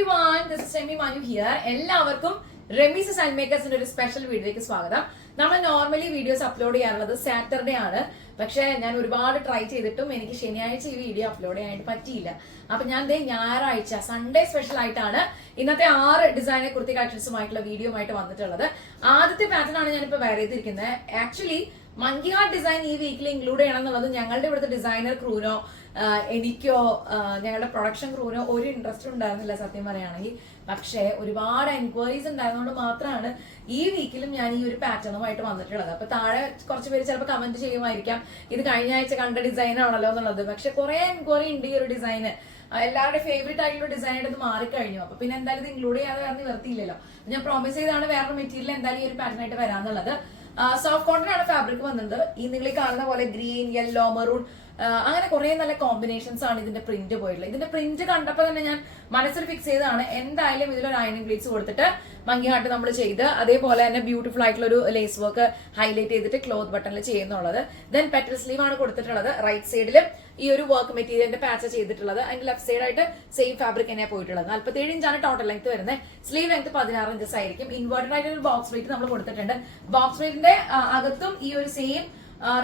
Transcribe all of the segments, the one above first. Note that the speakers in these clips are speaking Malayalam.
ഹിയർ എല്ലാവർക്കും റെമീസ് സൺ മേക്കേഴ്സിന്റെ ഒരു സ്പെഷ്യൽ വീഡിയോയിലേക്ക് സ്വാഗതം. നമ്മൾ നോർമലി വീഡിയോസ് അപ്ലോഡ് ചെയ്യാറുള്ളത് സാറ്റർഡേ ആണ്. പക്ഷെ ഞാൻ ഒരുപാട് ട്രൈ ചെയ്തിട്ടും എനിക്ക് ശനിയാഴ്ച ഈ വീഡിയോ അപ്ലോഡ് ചെയ്യാനായിട്ട് പറ്റിയില്ല. അപ്പൊ ഞാൻ ദേ ഞായറാഴ്ച സൺഡേ സ്പെഷ്യൽ ആയിട്ടാണ് ഇന്നത്തെ ആറ് ഡിസൈനെ കുർത്തി കളക്ഷൻസുമായിട്ടുള്ള വീഡിയോ ആയിട്ട് വന്നിട്ടുള്ളത്. ആദ്യത്തെ പാറ്റേൺ ആണ് ഞാനിപ്പോ വെയർ ചെയ്തിരിക്കുന്നത്. ആക്ച്വലി മങ്കി ഹാർട്ട് ഡിസൈൻ ഈ വീക്കിൽ ഇൻക്ലൂഡ് ചെയ്യണം എന്നുള്ളത് ഞങ്ങളുടെ ഇവിടുത്തെ ഡിസൈനർ ക്രൂനോ എനിക്കോ ഞങ്ങളുടെ പ്രൊഡക്ഷൻ ക്രൂവിനോ ഒരു ഇൻട്രസ്റ്റ് ഉണ്ടായിരുന്നില്ല സത്യം പറയുകയാണെങ്കിൽ പക്ഷേ ഒരുപാട് എൻക്വയറീസ് ഉണ്ടായതുകൊണ്ട് മാത്രമാണ് ഈ വീക്കിലും ഞാൻ ഈ ഒരു പാറ്റേണുമായിട്ട് വന്നിട്ടുള്ളത്. അപ്പൊ താഴെ കുറച്ച് പേര് ചിലപ്പോൾ കമന്റ് ചെയ്യുമായിരിക്കാം. ഇത് കഴിഞ്ഞ ആഴ്ച കണ്ട ഡിസൈൻ ആണല്ലോ എന്നുള്ളത്. പക്ഷെ കുറെ എൻക്വയറി ഉണ്ട് ഈ ഒരു ഡിസൈന് എല്ലാവരുടെ ഫേവറേറ്റ് ആയിട്ടുള്ള ഡിസൈൻ ആയിട്ട് മാറിക്കഴിഞ്ഞു. അപ്പൊ പിന്നെ എന്തായാലും ഇത് ഇൻക്ലൂഡ് ചെയ്യാതെ വേറെ നിവർത്തിയില്ലല്ലോ. ഞാൻ പ്രോമിസ് ചെയ്താണ് വേറെ മെറ്റീരിയൽ എന്തായാലും ഈ ഒരു പാറ്റേൺ ആയിട്ട് വരാന്നുള്ളത്. സോഫ്റ്റ് കോട്ടൺ ആണ് ഫാബ്രിക് വന്നത്. ഈ നിങ്ങൾ കാണുന്ന പോലെ ഗ്രീൻ യെല്ലോ മെറൂൺ അങ്ങനെ കുറെ നല്ല കോമ്പിനേഷൻസ് ആണ് ഇതിന്റെ പ്രിന്റ് പോയിട്ടുള്ളത്. ഇതിന്റെ പ്രിന്റ് കണ്ടപ്പോൾ തന്നെ ഞാൻ മനസ്സിൽ ഫിക്സ് ചെയ്തതാണ്. എന്തായാലും ഇതിലൊരു അയണിംഗ് ഗ്ലീറ്റ്സ് കൊടുത്തിട്ട് ഹാർട്ട് നമ്മൾ ചെയ്ത് അതേപോലെ തന്നെ ബ്യൂട്ടിഫുൾ ആയിട്ടുള്ള ഒരു ലേസ് വർക്ക് ഹൈലൈറ്റ് ചെയ്തിട്ട് ക്ലോത്ത് ബട്ടണിൽ ചെയ്യുന്നുള്ളത്. ദെൻ പെറ്റൽ സ്ലീവ് ആണ് കൊടുത്തിട്ടുള്ളത്. റൈറ്റ് സൈഡിൽ ഈ ഒരു വർക്ക് മെറ്റീരിയലിന്റെ പാച്ച് ചെയ്തിട്ടുള്ളത്. അതിന്റെ ലെഫ്റ്റ് സൈഡ് ആയിട്ട് സെയിം ഫാബ്രിക് തന്നെയാണ് പോയിട്ടുള്ളത്. നാല്പത്തേഴ് ഇഞ്ചാണ് ടോട്ടൽ ലെങ്ത് വരുന്നത്. സ്ലീവ് ലെങ്ത് പതിനാറ് ഇഞ്ചസ് ആയിരിക്കും. ഇൻവേർട്ടഡ് ആയിട്ട് ഒരു ബോക്സ് വെയിറ്റ് നമ്മൾ കൊടുത്തിട്ടുണ്ട്. ബോക്സ് വെയിറ്റിന്റെ അകത്തും ഈ ഒരു സെയിം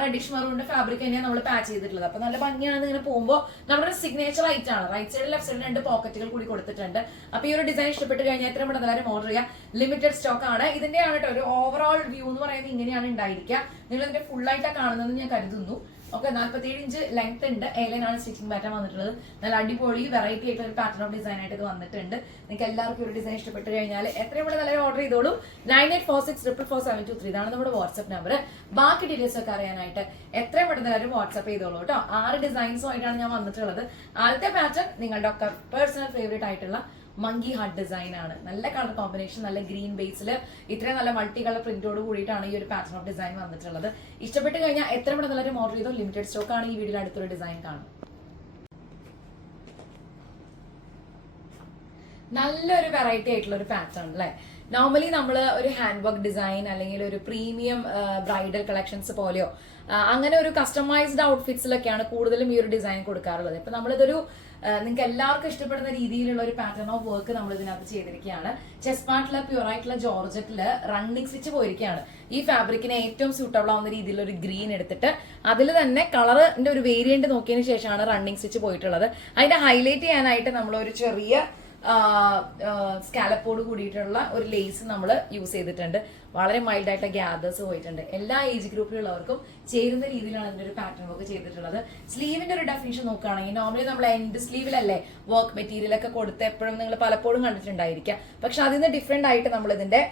റെഡിഷ് മറൂണിന്റെ ഫാബ്രിക് തന്നെയാണ് നമ്മൾ പാച്ച് ചെയ്തിട്ടുള്ളത്. അപ്പൊ നല്ല ഭംഗിയാണ് ഇങ്ങനെ പോകുമ്പോൾ നമ്മുടെ സിഗ്നേച്ചർ റൈറ്റ് ആണ്. റൈറ്റ് സൈഡിൽ ലെഫ്റ്റ് സൈഡിൽ രണ്ട് പോക്കറ്റുകൾ കൂടി കൊടുത്തിട്ടുണ്ട്. അപ്പൊ ഈ ഒരു ഡിസൈൻ ഇഷ്ടപ്പെട്ട് കഴിഞ്ഞാൽ മണി നേരം ഓർഡർ ചെയ്യാം. ലിമിറ്റഡ് സ്റ്റോക്ക് ആണ്. ഇതിന്റെയാണ് കേട്ടോ ഒരു ഓവറോൾ വ്യൂ എന്ന് പറയുന്നത് ഇങ്ങനെയാണ് ഉണ്ടായിരിക്കുക. നിങ്ങൾ ഇതിന്റെ ഫുൾ ആയിട്ടാണ് കാണുന്നത് ഞാൻ കരുതുന്നു. ഓക്കെ നാല്പത്തിയേഴ് ഇഞ്ച് ലെങ്ത് ഉണ്ട്. ഏലനാണ് സ്റ്റിച്ചിങ് പാറ്റേൺ വന്നിട്ടുള്ളത്. നല്ല അടിപൊളി വെറൈറ്റി ആയിട്ടുള്ള ഒരു പാറ്റേൺ ഓഫ് ഡിസൈൻ ആയിട്ട് വന്നിട്ടുണ്ട്. നിങ്ങൾക്ക് എല്ലാവർക്കും ഒരു ഡിസൈൻ ഇഷ്ടപ്പെട്ട് കഴിഞ്ഞാൽ എത്രയും കൂടെ നല്ല ഓർഡർ ചെയ്തോളൂ. Nine eight four six triple four seven two three ഇതാണ് നമ്മുടെ വാട്സ്ആപ്പ് നമ്പർ ബാക്കി ഡീറ്റെയിൽസ് ഒക്കെ അറിയാനായിട്ട് എത്രയും പെട്ടെന്ന് എല്ലാവരും വാട്സ്ആപ്പ് ചെയ്തോളൂ കേട്ടോ. ആറ് ഡിസൈൻസും ആയിട്ടാണ് ഞാൻ വന്നിട്ടുള്ളത്. ആദ്യത്തെ പാറ്റേൺ നിങ്ങളുടെ ഒക്കെ പേഴ്സണൽ ഫേവറേറ്റ് ആയിട്ടുള്ള മങ്കി ഹാർട്ട് ഡിസൈൻ ആണ്. നല്ല കളർ കോമ്പിനേഷൻ നല്ല ഗ്രീൻ ബേസിൽ ഇത്രയും നല്ല മൾട്ടി കളർ പ്രിന്റോട് കൂടിയിട്ടാണ് ഈ ഒരു പാറ്റേൺ ഓഫ് ഡിസൈൻ വന്നിട്ടുള്ളത്. ഇഷ്ടപ്പെട്ട് കഴിഞ്ഞാൽ എത്ര പെട്ടെന്ന് എല്ലാവരും ഓർഡർ ചെയ്തോ ലിമിറ്റഡ് സ്റ്റോക്ക് ആണ് ഈ വീഡിയോയിൽ അടുത്തൊരു ഡിസൈൻ കാണും. നല്ലൊരു വെറൈറ്റി ആയിട്ടുള്ള ഒരു പാറ്റേൺ അല്ലേ? നോർമലി നമ്മൾ ഒരു ഹാൻഡ് വർക്ക് ഡിസൈൻ അല്ലെങ്കിൽ ഒരു പ്രീമിയം ബ്രൈഡൽ കളക്ഷൻസ് പോലെയോ അങ്ങനെ ഒരു കസ്റ്റമൈസ്ഡ് ഔട്ട്ഫിറ്റ്സിലൊക്കെയാണ് കൂടുതലും ഈ ഒരു ഡിസൈൻ കൊടുക്കാറുള്ളത്. ഇപ്പൊ നമ്മളിതൊരു നിങ്ങൾക്ക് എല്ലാവർക്കും ഇഷ്ടപ്പെടുന്ന രീതിയിലുള്ള ഒരു പാറ്റേൺ ഓഫ് വർക്ക് നമ്മൾ ഇതിനകത്ത് ചെയ്തിരിക്കുകയാണ്. ചെസ് പാർട്ടിലെ പ്യൂർ ആയിട്ടുള്ള ജോർജറ്റിൽ റണ്ണിങ് സ്റ്റിച്ച് പോയിരിക്കുകയാണ്. ഈ ഫാബ്രിക്കിന് ഏറ്റവും സ്യൂട്ടബിൾ ആവുന്ന രീതിയിലുള്ള ഒരു ഗ്രീൻ എടുത്തിട്ട് അതിൽ തന്നെ കളറിന്റെ ഒരു വേരിയന്റ് നോക്കിയതിന് ശേഷമാണ് റണ്ണിങ് സ്റ്റിച്ച് പോയിട്ടുള്ളത്. അതിന്റെ ഹൈലൈറ്റ് ചെയ്യാനായിട്ട് നമ്മൾ ഒരു ചെറിയ സ്കാലപ്പോട് കൂടിയിട്ടുള്ള ഒരു ലേസ് നമ്മൾ യൂസ് ചെയ്തിട്ടുണ്ട്. വളരെ മൈൽഡ് ആയിട്ട് ഗ്യാദേഴ്സ് പോയിട്ടുണ്ട്. എല്ലാ ഏജ് ഗ്രൂപ്പിലുള്ളവർക്കും ചേരുന്ന രീതിയിലാണ് അതിന്റെ ഒരു പാറ്റേൺ വർക്ക് ചെയ്തിട്ടുള്ളത്. സ്ലീവിന്റെ ഒരു ഡെഫിനേഷൻ നോക്കുകയാണെങ്കിൽ നോർമലി നമ്മൾ എൻഡ് സ്ലീവിലല്ലേ വർക്ക് മെറ്റീരിയൽ ഒക്കെ കൊടുത്ത് എപ്പോഴും നിങ്ങൾ പലപ്പോഴും കണ്ടിട്ടുണ്ടായിരിക്കാം. പക്ഷെ അതിൽ നിന്ന് ഡിഫറെന്റ് ആയിട്ട് നമ്മൾ ഇതിന്റെ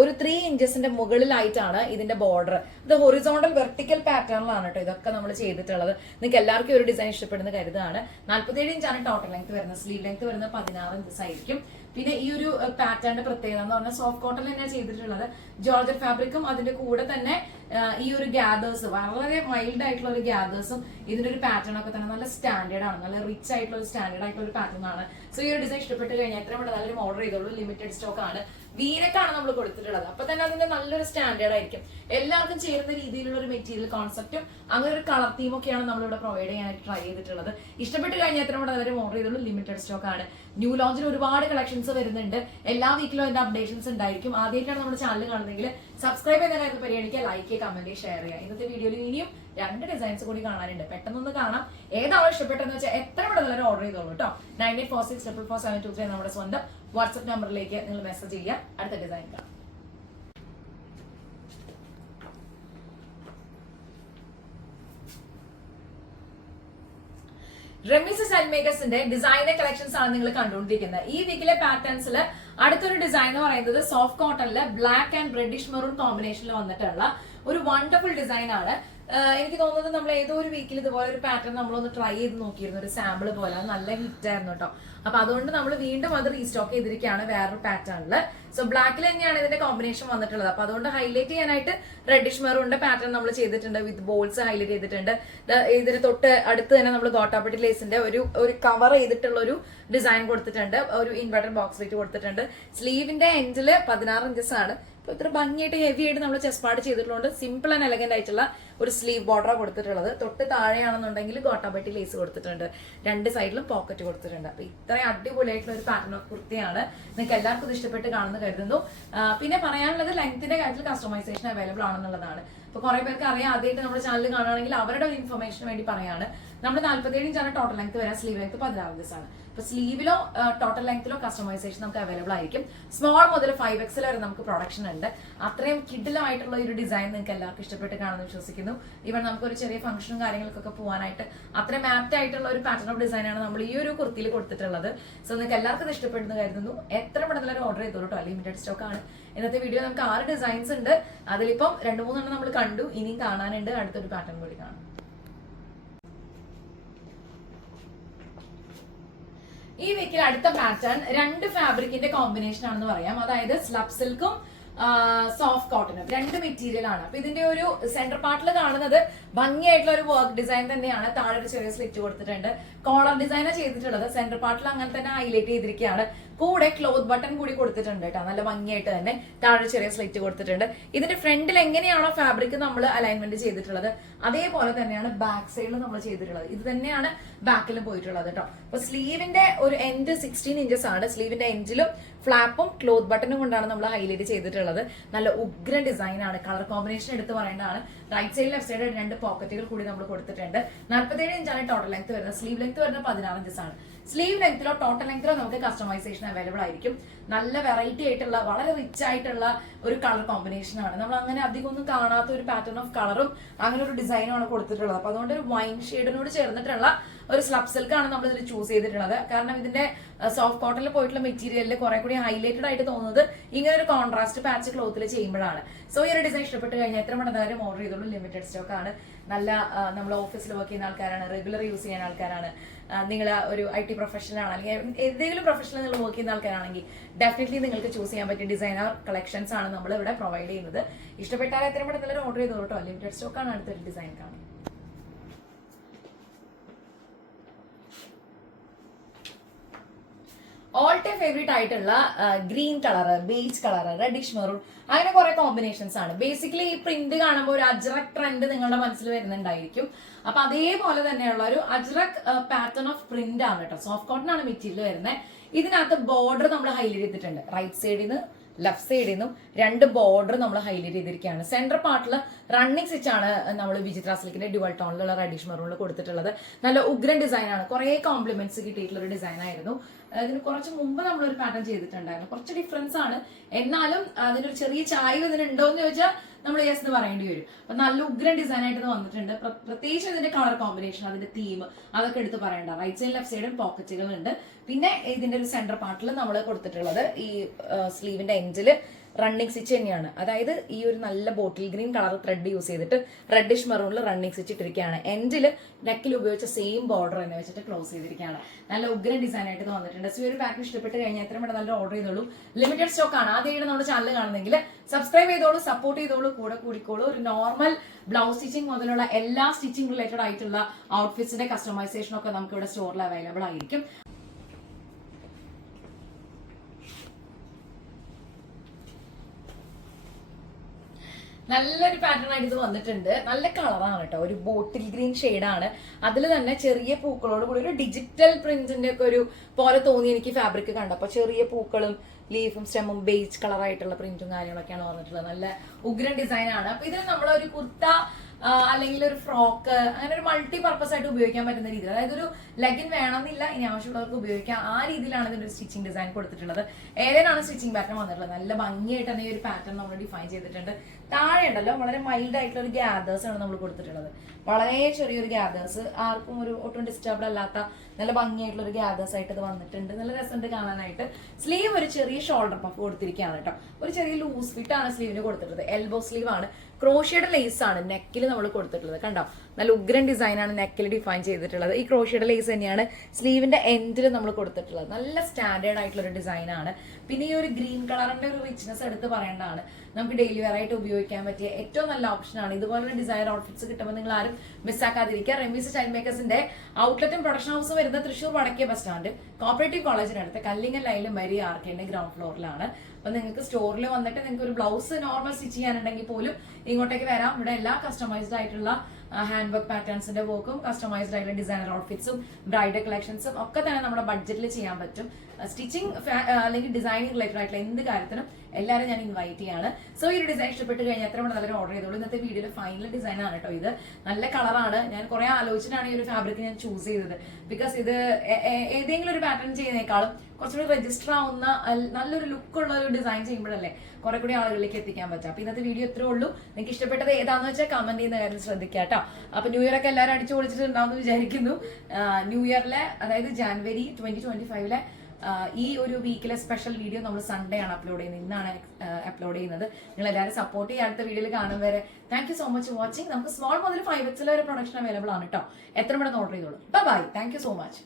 ഒരു ത്രീ ഇഞ്ചസിന്റെ മുകളിലായിട്ടാണ് ഇതിന്റെ ബോർഡർ ഇത് ഹൊറിസോണ്ടൽ വെർട്ടിക്കൽ പാറ്റേണിലാണ് കേട്ടോ ഇതൊക്കെ നമ്മൾ ചെയ്തിട്ടുള്ളത്. നിങ്ങൾക്ക് എല്ലാവർക്കും ഒരു ഡിസൈൻ ഇഷ്ടപ്പെടുന്ന കരുതാണ് നാല്പത്തേഴ് ഇഞ്ചാണ് ടോട്ടൽ ലെങ്ത് വരുന്നത്. സ്ലീവ് ലെങ്ത് വരുന്നത് പതിനാറ് ഇഞ്ചസ് ആയിരിക്കും. പിന്നെ ഈ ഒരു പാറ്റേണിന്റെ പ്രത്യേകത എന്ന് പറഞ്ഞാൽ സോഫ്റ്റ് കോട്ടൺ തന്നെയാണ് ചെയ്തിട്ടുള്ളത്. ജോർജറ്റ് ഫാബ്രിക്കും അതിന്റെ കൂടെ തന്നെ ഈ ഒരു ഗ്യാദേഴ്സ് വളരെ മൈൽഡ് ആയിട്ടുള്ള ഒരു ഗ്യാദേഴ്സും ഇതിന്റെ ഒരു പാറ്റേൺ ഒക്കെ തന്നെ നല്ല സ്റ്റാൻഡേർഡ് ആണ്. നല്ല റിച്ച് ആയിട്ടുള്ള ഒരു സ്റ്റാൻഡേർഡ് ആയിട്ടുള്ള ഒരു പാറ്റേൺ ആണ്. സോ ഈ ഒരു ഡിസൈൻ ഇഷ്ടപ്പെട്ട് കഴിഞ്ഞാൽ എത്രയും പെട്ടെന്ന് നല്ലൊരു ഓർഡർ ചെയ്തോളൂ. ലിമിറ്റഡ് സ്റ്റോക്ക് ആണ്. വീനക്കാണ് നമ്മൾ കൊടുത്തിട്ടുള്ളത്. അപ്പൊ തന്നെ അതിന്റെ നല്ലൊരു സ്റ്റാൻഡേർഡ് ആയിരിക്കും. എല്ലാവർക്കും ചേരുന്ന രീതിയിലുള്ള ഒരു മെറ്റീരിയൽ കോൺസെപ്റ്റും അങ്ങനെ ഒരു കളർ തീമൊക്കെയാണ് നമ്മളിവിടെ പ്രൊവൈഡ് ചെയ്യാനായിട്ട് ട്രൈ ചെയ്തിട്ടുള്ളത്. ഇഷ്ടപ്പെട്ട് കഴിഞ്ഞാൽ എത്ര കൂടെ എല്ലാവരും ഓർഡർ ചെയ്തുള്ളൂ? ലിമിറ്റഡ് സ്റ്റോക്ക് ആണ്. ന്യൂ ലോഞ്ചിൽ ഒരുപാട് കളക്ഷൻസ് വരുന്നുണ്ട്. എല്ലാ വീക്കിലും അതിന്റെ അപ്ഡേഷൻസ് ഉണ്ടായിരിക്കും. ആദ്യമായിട്ടാണ് നമ്മുടെ ചാനൽ കാണുന്നതെങ്കിൽ സബ്സ്ക്രൈബ് കാര്യം പരിഗണിക്കുക. ലൈക്ക് ചെയ്യുക കമന്റ് ഷെയർ ചെയ്യുക. ഇന്നത്തെ വീഡിയോയിൽ ഇനിയും രണ്ട് ഡിസൈൻസ് കൂടി കാണാനുണ്ട്. പെട്ടെന്നൊന്ന് കാണാം. ഏതാണ് ഇഷ്ടപ്പെട്ടെന്ന് വെച്ചാൽ എത്ര പെട്ടെന്ന് എല്ലാവരും ഓർഡർ ചെയ്തോളൂ കേട്ടോ. Nine eight four six triple four seven two three നമ്മുടെ സ്വന്തം വാട്സ്ആപ്പ് നമ്പറിലേക്ക് നിങ്ങൾ മെസ്സേജ് ചെയ്യുക. അടുത്ത ഡിസൈൻ കാണാം. റെമിസ് സെൽമേക്കേഴ്സിന്റെ ഡിസൈനർ കളക്ഷൻസ് ആണ് നിങ്ങൾ കണ്ടുകൊണ്ടിരിക്കുന്നത്. ഈ വീക്കിലെ പാറ്റേൺസിൽ അടുത്തൊരു ഡിസൈൻ എന്ന് പറയുന്നത് സോഫ്റ്റ് കോട്ടണിൽ ബ്ലാക്ക് ആൻഡ് റെഡിഷ് മെറൂൺ കോമ്പിനേഷനിൽ വന്നിട്ടുള്ള ഒരു വണ്ടർഫുൾ ഡിസൈൻ ആണ്. എനിക്ക് തോന്നുന്നത് നമ്മൾ ഏതോ ഒരു വീക്കിൽ ഇതുപോലെ ഒരു പാറ്റേൺ നമ്മളൊന്ന് ട്രൈ ചെയ്ത് നോക്കിയിരുന്നു ഒരു സാമ്പിൾ പോലെ. അത് നല്ല ഹിറ്റ് ആയിരുന്നു കേട്ടോ അപ്പൊ അതുകൊണ്ട് നമ്മൾ വീണ്ടും അത് റീസ്റ്റോക്ക് ചെയ്തിരിക്കുകയാണ് വേറൊരു പാറ്റേണിൽ സോ ബ്ലാക്കിൽ തന്നെയാണ് ഇതിന്റെ കോമ്പിനേഷൻ വന്നിട്ടുള്ളത്. അപ്പൊ അതുകൊണ്ട് ഹൈലൈറ്റ് ചെയ്യാനായിട്ട് റെഡിഷ് മെറൂണിന്റെ പാറ്റേൺ നമ്മൾ ചെയ്തിട്ടുണ്ട് വിത്ത് ബോൾസ് ഹൈലൈറ്റ് ചെയ്തിട്ടുണ്ട്. ഇതിന് തൊട്ട് അടുത്ത് തന്നെ നമ്മൾ ഗോട്ടാപ്പട്ടി ലേസിന്റെ ഒരു ഒരു കവർ ചെയ്തിട്ടുള്ള ഒരു ഡിസൈൻ കൊടുത്തിട്ടുണ്ട്. ഒരു ഇൻവെർട്ടർ ബോക്സ് റേറ്റ് കൊടുത്തിട്ടുണ്ട്. സ്ലീവിന്റെ എൻഡിൽ പതിനാറ് ഇഞ്ചസ് ആണ്. അപ്പൊ ഇത്ര ഭംഗിയായിട്ട് ഹെവി ആയിട്ട് നമ്മൾ ചെസ്റ്റ് പാട് ചെയ്തിട്ടുള്ളത് സിമ്പിൾ ആൻഡ് എലഗന്റ് ആയിട്ടുള്ള ഒരു സ്ലീവ് ബോർഡർ കൊടുത്തിട്ടുള്ളത്. തൊട്ട് താഴെയാണെന്നുണ്ടെങ്കിൽ ഗോട്ടാബട്ടി ലേസ് കൊടുത്തിട്ടുണ്ട്. രണ്ട് സൈഡിലും പോക്കറ്റ് കൊടുത്തിട്ടുണ്ട്. അപ്പോൾ ഇത്രയും അടിപൊളിയായിട്ടുള്ള ഒരു പാറ്റേൺ ഓഫ് കുർത്തിയാണ് നിങ്ങൾക്ക് എല്ലാവർക്കും ഇഷ്ടപ്പെട്ട് കാണുന്നു കരുതുന്നു. പിന്നെ പറയാനുള്ളത് ലെങ്ത്തിന്റെ കാര്യത്തിൽ കസ്റ്റമൈസേഷൻ അവൈലബിൾ ആണെന്നുള്ളതാണ്. അപ്പോൾ കുറേ പേർക്ക് അറിയാം ആദ്യമായിട്ട് നമ്മുടെ ചാനൽ കാണുകയാണെങ്കിൽ അവരുടെ ഒരു ഇൻഫർമേഷന് വേണ്ടി പറയാണ്. നമ്മൾ നാല്പത്തേഴ് ഇഞ്ചാണ് ടോട്ടൽ ലെങ്ത് വരാൻ സ്ലീവ് ലെങ്ത് പതിനാറ് ദിവസമാണ് ഇപ്പൊ സ്ലീവിലോ ടോട്ടൽ ലെങ്ത്തിലോ കസ്റ്റമൈസേഷൻ നമുക്ക് അവൈലബിൾ ആയിരിക്കും. സ്മോൾ മുതൽ ഫൈവ് എക്സൽ വരെ നമുക്ക് പ്രൊഡക്ഷൻ ഉണ്ട്. അത്രയും കിഡിലായിട്ടുള്ള ഒരു ഡിസൈൻ നിങ്ങൾക്ക് എല്ലാവർക്കും ഇഷ്ടപ്പെട്ട് കാണുമെന്ന് വിശ്വസിക്കുന്നു. ഇവൻ നമുക്ക് ഒരു ചെറിയ ഫംഗ്ഷനും കാര്യങ്ങൾക്കൊക്കെ പോകാനായിട്ട് അത്രയും ആപ്റ്റ് ആയിട്ടുള്ള ഒരു പാറ്റേൺ ഓഫ് ഡിസൈനാണ് നമ്മൾ ഈ ഒരു കുർത്തിയിൽ കൊടുത്തിട്ടുള്ളത്. സോ നിങ്ങൾക്ക് എല്ലാവർക്കും ഇഷ്ടപ്പെടുന്നു കരുതുന്നു. എത്ര പെട്ടെന്ന് ഓർഡർ ചെയ്തോളൂ കേട്ടോ ലിമിറ്റഡ് സ്റ്റോക്ക് ആണ്. ഇന്നത്തെ വീഡിയോ നമുക്ക് ആറ് ഡിസൈൻസ് ഉണ്ട്. അതിലിപ്പം രണ്ട് മൂന്നെണ്ണം നമ്മൾ കണ്ടു. ഇനിയും കാണാനുണ്ട്. അടുത്തൊരു പാറ്റേൺ കൂടി കാണാം. ഈ വീക്കിൽ അടുത്ത പാറ്റേൺ രണ്ട് ഫാബ്രിക്കിന്റെ കോമ്പിനേഷൻ ആണെന്ന് പറയാം. അതായത് സ്ലബ് സിൽക്കും സോഫ്റ്റ് കോട്ടനും രണ്ട് മെറ്റീരിയൽ ആണ്. അപ്പൊ ഇതിന്റെ ഒരു സെന്റർ പാർട്ടിൽ കാണുന്നത് ഭംഗിയായിട്ടുള്ള ഒരു വർക്ക് ഡിസൈൻ തന്നെയാണ് താഴെ ഒരു ചെറിയ സ്ലിറ്റ് കൊടുത്തിട്ടുണ്ട്. കോളർ ഡിസൈൻ ചെയ്തിട്ടുള്ളത്. സെന്റർ പാർട്ടിൽ അങ്ങനെ തന്നെ ഹൈലൈറ്റ് ചെയ്തിരിക്കുകയാണ്. കൂടെ ക്ലോത്ത് ബട്ടൺ കൂടി കൊടുത്തിട്ടുണ്ട് കേട്ടോ. നല്ല ഭംഗിയായിട്ട് തന്നെ താഴെ ചെറിയ സ്ലിറ്റ് കൊടുത്തിട്ടുണ്ട്. ഇതിന്റെ ഫ്രണ്ടിൽ എങ്ങനെയാണോ ഫാബ്രിക് നമ്മൾ അലൈൻമെന്റ് ചെയ്തിട്ടുള്ളത് അതേപോലെ തന്നെയാണ് ബാക്ക് സൈഡിൽ നമ്മൾ ചെയ്തിട്ടുള്ളത്. ഇത് തന്നെയാണ് ബാക്കിലും പോയിട്ടുള്ളത് കേട്ടോ. അപ്പൊ സ്ലീവിന്റെ ഒരു എൻഡ് സിക്സ്റ്റീൻ ഇഞ്ചസ് ആണ്. സ്ലീവിന്റെ എൻഡിലും ഫ്ലാപ്പും ക്ലോത്ത് ബട്ടണും കൊണ്ടാണ് നമ്മൾ ഹൈലൈറ്റ് ചെയ്തിട്ടുള്ളത്. നല്ല ഉഗ്രൻ ഡിസൈൻ ആണ്. കളർ കോമ്പിനേഷൻ എടുത്ത് പറയേണ്ടതാണ്. റൈറ്റ് സൈഡ് ലെഫ്റ്റ് സൈഡ് രണ്ട് പോക്കറ്റുകൾ കൂടി നമ്മൾ കൊടുത്തിട്ടുണ്ട്. നാൽപ്പത്തേഴ് ഇഞ്ചാണ് ടോട്ടൽ ലെങ്ത് വരുന്നത്. സ്ലീവ് ലെങ്ത് വരുന്നത് പതിനാറ് ഇഞ്ചസ് ആണ്. സ്ലീവ് ലെങ്ത്തിലോ ടോട്ടൽ ലെങ്ത്തിലോ നമുക്ക് കസ്റ്റമൈസേഷൻ അവൈലബിൾ ആയിരിക്കും. നല്ല വെറൈറ്റി ആയിട്ടുള്ള വളരെ റിച്ച് ആയിട്ടുള്ള ഒരു കളർ കോമ്പിനേഷൻ ആണ്. നമ്മൾ അങ്ങനെ അധികം ഒന്നും കാണാത്ത ഒരു പാറ്റേൺ ഓഫ് കളറും അങ്ങനെ ഒരു ഡിസൈനും ആണ് കൊടുത്തിട്ടുള്ളത്. അപ്പൊ അതുകൊണ്ട് ഒരു വൈൻ ഷെയ്ഡിനോട് ചേർന്നിട്ടുള്ള ഒരു സ്ലബ് സിൽക്ക് ആണ് നമ്മൾ ഇതിൽ ചൂസ് ചെയ്തിട്ടുള്ളത്. കാരണം ഇതിന്റെ സോഫ്റ്റ് കോട്ടണിൽ പോയിട്ടുള്ള മെറ്റീരിയലിൽ കുറെ കൂടി ഹൈലൈറ്റഡ് ആയിട്ട് തോന്നുന്നത് ഇങ്ങനെ ഒരു കോൺട്രാസ്റ്റ് പാച്ച് ക്ലോത്തിൽ ചെയ്യുമ്പോഴാണ്. സോ ഈ ഒരു ഡിസൈൻ ഇഷ്ടപ്പെട്ട് കഴിഞ്ഞാൽ എത്ര മണിന്നേരം ഓർഡർ ചെയ്തോളൂ? ലിമിറ്റഡ് സ്റ്റോക്ക് ആണ്. നല്ല നമ്മൾ ഓഫീസിൽ വർക്ക് ചെയ്യുന്ന ആൾക്കാരാണ് റെഗുലർ യൂസ് ചെയ്യുന്ന ആൾക്കാരാണ്. നിങ്ങൾ ഒരു ഐ ടി പ്രൊഫഷണൽ ആണ്. അല്ലെങ്കിൽ ഏതെങ്കിലും പ്രൊഫഷണൽ നിങ്ങൾ വർക്ക് ചെയ്യുന്ന ആൾക്കാരാണെങ്കിൽ ഡെഫിനറ്റ്ലി നിങ്ങൾക്ക് ചൂസ് ചെയ്യാൻ പറ്റിയ ഡിസൈനർ കളക്ഷൻസ് ആണ് നമ്മൾ ഇവിടെ പ്രൊവൈഡ് ചെയ്യുന്നത്. ഇഷ്ടപ്പെട്ടാൽ എത്രയും പെട്ടെന്ന് ഓർഡർ ചെയ്തോട്ടോ ലിമിറ്റഡ് സ്റ്റോക്കാണ് അടുത്തൊരു ഡിസൈൻ കാണും ഓൾ ടൈം ഫേവറേറ്റ് ആയിട്ടുള്ള green colour beige colour reddish maroon അങ്ങനെ കുറെ കോമ്പിനേഷൻസ് ആണ്. ബേസിക്കലി ഈ പ്രിന്റ് കാണുമ്പോൾ ഒരു അജ്രക് ട്രെൻഡ് നിങ്ങളുടെ മനസ്സിൽ വരുന്നുണ്ടായിരിക്കും. അപ്പൊ അതേപോലെ തന്നെയുള്ള ഒരു അജ്രക് പാറ്റേൺ ഓഫ് പ്രിന്റ് ആണ് കേട്ടോ. സോഫ്റ്റ് കോട്ടൺ ആണ് മെറ്റീരിയൽ വരുന്നത് ഇതിനകത്ത് ബോർഡർ നമ്മൾ ഹൈലൈറ്റ് ചെയ്തിട്ടുണ്ട്. റൈറ്റ് സൈഡിൽ നിന്ന് ലെഫ്റ്റ് സൈഡിൽ നിന്നും രണ്ട് ബോർഡർ നമ്മൾ ഹൈലൈറ്റ് ചെയ്തിരിക്കുകയാണ്. സെന്റർ പാർട്ടിൽ റണ്ണിങ് സ്റ്റിച്ച് ആണ് നമ്മൾ വിചിത്ര സിൽക്കിന്റെ ഡ്യുവൽ ടോണിലുള്ള റെഡിഷ് മെറൂണിൽ കൊടുത്തിട്ടുള്ളത്. നല്ല ഉഗ്രൻ ഡിസൈൻ ആണ്. കുറെ കോംപ്ലിമെന്റ്സ് കിട്ടിയിട്ടുള്ള ഒരു ഡിസൈൻ ആയിരുന്നു. അതിന് കുറച്ച് മുമ്പ് നമ്മൾ ഒരു പാറ്റേൺ ചെയ്തിട്ടുണ്ടായിരുന്നു. കുറച്ച് ഡിഫറൻസ് ആണ്. എന്നാലും അതിനൊരു ചെറിയ ചായ്വ് ഇതിന് ഉണ്ടോ എന്ന് ചോദിച്ചാൽ നമ്മൾ യെസ് എന്ന് പറയേണ്ടി വരും. അപ്പൊ നല്ല ഉഗ്രൻ ഡിസൈൻ ആയിട്ട് വന്നിട്ടുണ്ട്. പ്രത്യേകിച്ച് ഇതിന്റെ കളർ കോമ്പിനേഷൻ അതിന്റെ തീം അതൊക്കെ എടുത്ത് പറയണ്ട. റൈറ്റ് സൈഡ് ലെഫ്റ്റ് സൈഡും പോക്കറ്റുകൾ ഉണ്ട്. പിന്നെ ഇതിന്റെ ഒരു സെന്റർ പാർട്ടിൽ നമ്മൾ കൊടുത്തിട്ടുള്ളത് ഈ സ്ലീവിന്റെ എൻഡിൽ റണ്ണിങ് സ്റ്റിച്ച് തന്നെയാണ്. അതായത് ഈ ഒരു നല്ല bottle green colour thread use ചെയ്തിട്ട് റെഡിഷ് മെറൂണിൽ റണ്ണിങ് സ്റ്റിച്ച് ഇട്ടിരിക്കുകയാണ്. എൻഡിൽ നെക്കിൽ ഉപയോഗിച്ച സെയിം ബോർഡർ തന്നെ വെച്ചിട്ട് ക്ലോസ് ചെയ്തിരിക്കുകയാണ്. നല്ല ഉഗ്രൻ ഡിസൈൻ ആയിട്ട് തോന്നിട്ടുണ്ട് സോ ഈ ഒരു പാറ്റേൺ ഇഷ്ടപ്പെട്ട് കഴിഞ്ഞാൽ എത്രയും പെട്ടെന്ന് നല്ല ഓർഡർ ചെയ്തോളൂ. ലിമിറ്റഡ് സ്റ്റോക്ക് ആണ്. ആദ്യമായിട്ട് നമ്മുടെ ചാനൽ കാണുന്നെങ്കിൽ സബ്സ്ക്രൈബ് ചെയ്തോളൂ സപ്പോർട്ട് ചെയ്തോളൂ കൂടെ കൂടിക്കോളൂ. ഒരു നോർമൽ ബ്ലൗസ് സ്റ്റിച്ചിങ് മുതലുള്ള എല്ലാ സ്റ്റിച്ചിങ് റിലേറ്റഡ് ആയിട്ടുള്ള ഔട്ട്ഫിറ്റ്സിന്റെ കസ്റ്റമൈസേഷൻ ഒക്കെ നമുക്ക് ഇവിടെ സ്റ്റോറിൽ അവൈലബിൾ ആയിരിക്കും. നല്ലൊരു പാറ്റേൺ ആയിട്ട് ഇത് വന്നിട്ടുണ്ട്. നല്ല കളറാണ് കേട്ടോ. ഒരു ബോട്ടിൽ ഗ്രീൻ ആണ്. അതിൽ തന്നെ ചെറിയ പൂക്കളോട് കൂടി ഒരു ഡിജിറ്റൽ പ്രിന്റിന്റെ ഒക്കെ ഒരു പോലെ തോന്നി എനിക്ക് ഫാബ്രിക് കണ്ടപ്പോൾ. ചെറിയ പൂക്കളും ലീഫും സ്റ്റെമും ബേജ് കളറായിട്ടുള്ള പ്രിന്റും കാര്യങ്ങളൊക്കെയാണ് വന്നിട്ടുള്ളത്. നല്ല ഉഗ്രൻ ഡിസൈൻ ആണ്. അപ്പൊ ഇതിന് നമ്മളൊരു കുർത്ത അല്ലെങ്കിൽ ഒരു ഫ്രോക്ക് അങ്ങനെ ഒരു മൾട്ടി പർപ്പസ് ആയിട്ട് ഉപയോഗിക്കാൻ പറ്റുന്ന രീതിയിൽ അതായത് ഒരു ലെഗിൻ വേണമെന്നില്ല ഇനി ആവശ്യമുള്ളവർക്ക് ഉപയോഗിക്കാം. ആ രീതിയിലാണ് ഇതിന്റെ ഒരു സ്റ്റിച്ചിങ് ഡിസൈൻ കൊടുത്തിട്ടുള്ളത്. ഏതിനാണ് സ്റ്റിച്ചിങ് പാറ്റേൺ വന്നിട്ടുള്ളത്. നല്ല ഭംഗിയായിട്ട് തന്നെ ഈ ഒരു പാറ്റേൺ നമ്മൾ ഡിഫൈൻ ചെയ്തിട്ടുണ്ട്. താഴെ ഉണ്ടല്ലോ വളരെ മൈൽഡ് ആയിട്ടുള്ള ഒരു ഗ്യാദേഴ്സ് ആണ് നമ്മൾ കൊടുത്തിട്ടുള്ളത്. വളരെ ചെറിയൊരു ഗ്യാദേഴ്സ് ആർക്കും ഒരു ഒട്ടും ഡിസ്റ്റർബ്ഡ് അല്ലാത്ത നല്ല ഭംഗിയായിട്ടുള്ള ഒരു ഗ്യാദേഴ്സ് ആയിട്ട് ഇത് വന്നിട്ടുണ്ട്. നല്ല രസമുണ്ട് കാണാനായിട്ട്. സ്ലീവ് ഒരു ചെറിയ ഷോൾഡർ പഫ് കൊടുത്തിരിക്കുകയാണ് കേട്ടോ. ഒരു ചെറിയ ലൂസ് ഫിറ്റ് ആണ് സ്ലീവിന് കൊടുത്തിട്ടുള്ളത്. എൽബോ സ്ലീവ് ആണ്. ക്രോഷ്യയുടെ ലേസ് ആണ് നെക്കിൽ നമ്മൾ കൊടുത്തിട്ടുള്ളത്. കണ്ടോ? നല്ല ഉഗ്രൻ ഡിസൈനാണ് നെക്കിൽ ഡിഫൈൻ ചെയ്തിട്ടുള്ളത്. ഈ ക്രോഷ്യയുടെ ലേസ് തന്നെയാണ് സ്ലീവിന്റെ എൻഡിൽ നമ്മൾ കൊടുത്തിട്ടുള്ളത്. നല്ല സ്റ്റാൻഡേർഡ് ആയിട്ടുള്ള ഒരു ഡിസൈനാണ് പിന്നെ ഈ ഒരു ഗ്രീൻ കളറിന്റെ ഒരു റിച്ച്നെസ് എടുത്ത് പറയേണ്ടതാണ്. നമുക്ക് ഡെയിലി വെയർ ആയിട്ട് ഉപയോഗിക്കാൻ പറ്റിയ ഏറ്റവും നല്ല ഓപ്ഷനാണ് ഇതുപോലുള്ള ഡിസൈനർ ഔട്ട്ഫിറ്റ്സ് കിട്ടുമ്പോൾ നിങ്ങൾ ആരും മിസ്സാക്കാതിരിക്കുക റെമീസ് സ്റ്റൈൽ മേക്കേഴ്സിന്റെ ഔട്ട്ലെറ്റും പ്രൊഡക്ഷൻ ഹൗസും വരുന്ന തൃശ്ശൂർ വടക്കേ ബസ് സ്റ്റാൻഡ് കോപ്പറേറ്റീവ് കോളേജിനടുത്ത് കല്ലിങ്ങൽ ലൈനിൽ മരി ആർക്കേന്റെ ഗ്രൗണ്ട് ഫ്ലോറിലാണ് അപ്പൊ നിങ്ങൾക്ക് സ്റ്റോറിൽ വന്നിട്ട് നിങ്ങൾക്ക് ഒരു ബ്ലൗസ് നോർമൽ സ്റ്റിച്ച് ചെയ്യാനുണ്ടെങ്കിൽ പോലും ഇങ്ങോട്ടേക്ക് വരാം. ഇവിടെ എല്ലാ കസ്റ്റമൈസ്ഡ് ആയിട്ടുള്ള ഹാൻഡ് വർക്ക് പാറ്റേൺസിന്റെ വർക്കും കസ്റ്റമൈസ്ഡ് ആയിട്ടുള്ള ഡിസൈനർ ഔട്ട്ഫിറ്റ്സും ബ്രൈഡൽ കളക്ഷൻസും ഒക്കെ തന്നെ നമ്മുടെ ബഡ്ജറ്റിൽ ചെയ്യാൻ പറ്റും. സ്റ്റിച്ചിങ് അല്ലെങ്കിൽ ഡിസൈനിങ് റിലേറ്റഡ് ആയിട്ടുള്ള എന്ത് കാര്യത്തിനും എല്ലാവരും ഞാൻ ഇൻവൈറ്റ് ചെയ്യാണ്. സോ ഈ ഒരു ഡിസൈൻ ഇഷ്ടപ്പെട്ട് കഴിഞ്ഞാൽ എത്ര മണി നല്ലൊരു ഓർഡർ ചെയ്തോളൂ. ഇന്നത്തെ വീഡിയോയിൽ ഫൈനൽ ഡിസൈൻ ആണ് കേട്ടോ ഇത്. നല്ല കളറാണ് ഞാൻ കുറെ ആലോചിച്ചിട്ടാണ് ഈ ഒരു ഫാബ്രിക് ഞാൻ ചൂസ് ചെയ്തത്. ബിക്കോസ് ഇത് ഏതെങ്കിലും ഒരു പാറ്റേൺ ചെയ്യുന്നേക്കാളും കുറച്ചുകൂടി രജിസ്റ്റർ ആവുന്ന നല്ലൊരു ലുക്ക് ഉള്ള ഒരു ഡിസൈൻ ചെയ്യുമ്പോഴല്ലേ കുറെ കൂടി ആളുകളിലേക്ക് എത്തിക്കാൻ പറ്റും അപ്പൊ ഇന്നത്തെ വീഡിയോ ഇത്രേ ഉള്ളൂ. നിങ്ങൾക്ക് ഇഷ്ടപ്പെട്ടത് ഏതാണെന്ന് വെച്ചാൽ കമന്റ് ചെയ്യുന്ന കാര്യം ശ്രദ്ധിക്കുക കേട്ടോ അപ്പൊ ന്യൂ ഇയർ ഒക്കെ എല്ലാവരും അടിച്ചു പൊളിച്ചിട്ടുണ്ടാവും വിചാരിക്കുന്നു. ന്യൂ ഇയറിലെ അതായത് ജാനുവരി ട്വന്റി ട്വന്റി ഫൈവിലെ ഈ ഒരു വീക്കിലെ സ്പെഷ്യൽ വീഡിയോ നമ്മൾ സൺഡേ ആണ് അപ്ലോഡ് ചെയ്യുന്നത്. ഇന്നാണ് അപ്ലോഡ് ചെയ്യുന്നത്. നിങ്ങൾ എല്ലാവരും സപ്പോർട്ട് ചെയ്യുക അടുത്ത വീഡിയോയിൽ കാണും വരെ. Thank you so much watching നമുക്ക് സ്മോൾ മുതൽ ഫൈവ് എക്സിൽ വരെ പ്രൊഡക്ഷൻ അവൈലബിൾ ആണ് കേട്ടോ എത്ര മണി ഓർഡർ ചെയ്തോളൂ. Bye thank you so much